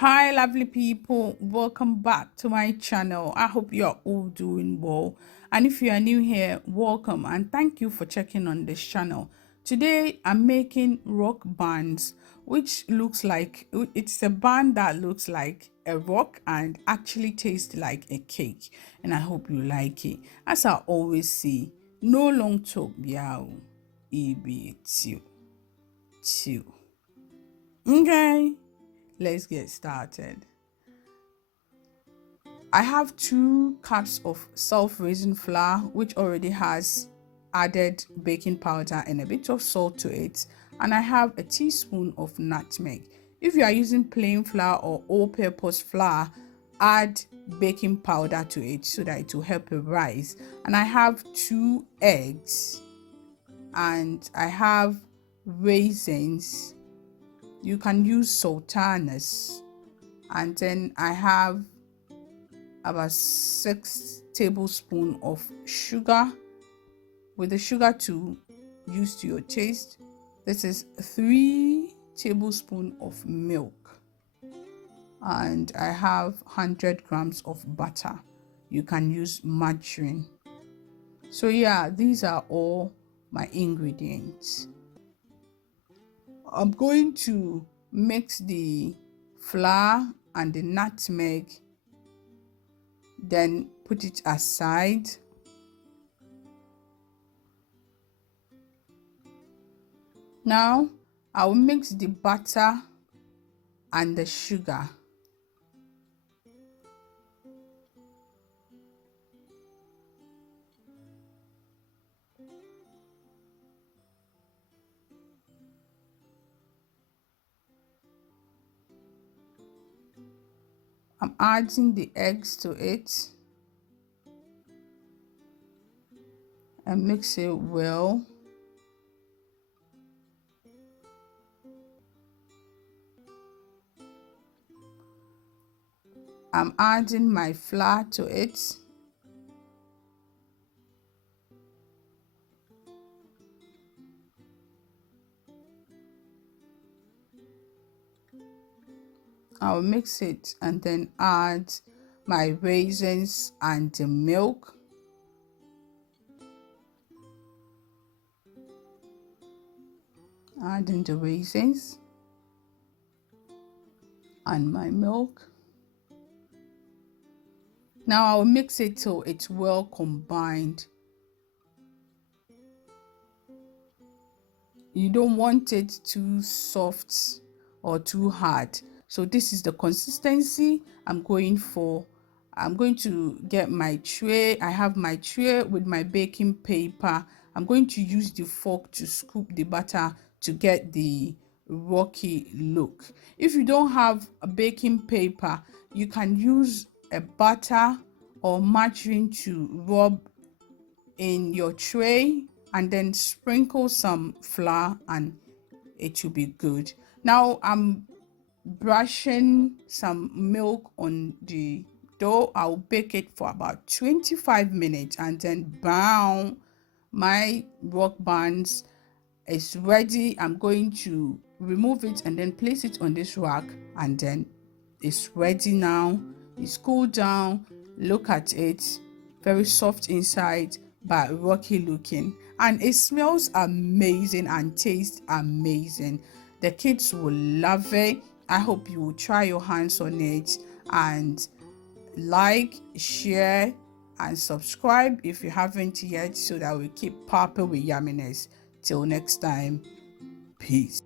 Hi lovely people, welcome back to my channel. I hope you are all doing well, and if you are new here, welcome and thank you for checking on this channel. Today I'm making rock buns, which looks like it's a bun that looks like a rock and actually tastes like a cake, and I hope you like it. As I always say, no long talk biao, eb two. Okay, let's get started. I have 2 cups of self-raising flour, which already has added baking powder and a bit of salt to it, and I have a teaspoon of nutmeg. If you are using plain flour or all-purpose flour, add baking powder to it so that it will help it rise. And I have 2 eggs, and I have raisins. You can use sultanas, and then I have about 6 tablespoons of sugar, with the sugar to use to your taste. This is 3 tablespoons of milk, and I have 100 grams of butter. You can use margarine. So yeah, these are all my ingredients. I'm going to mix the flour and the nutmeg, then put it aside. Now I will mix the butter and the sugar. I'm adding the eggs to it and mix it well. I'm adding my flour to it. I'll mix it and then add my raisins and the milk. Adding the raisins and my milk. Now I'll mix it till it's well combined. You don't want it too soft or too hard. So this is the consistency I'm going for. I'm going to get my tray. I have my tray with my baking paper. I'm going to use the fork to scoop the butter to get the rocky look. If you don't have a baking paper, you can use a butter or margarine to rub in your tray and then sprinkle some flour and it will be good. Now I'm brushing some milk on the dough. I'll bake it for about 25 minutes and then brown. My rock buns is ready. I'm going to remove it and then place it on this rack, and then it's ready now. It's cooled down. Look at it, very soft inside but rocky looking, and it smells amazing and tastes amazing. The kids will love it. I hope you will try your hands on it, and like, share and subscribe if you haven't yet, so that we keep popping with yumminess. Till next time, peace.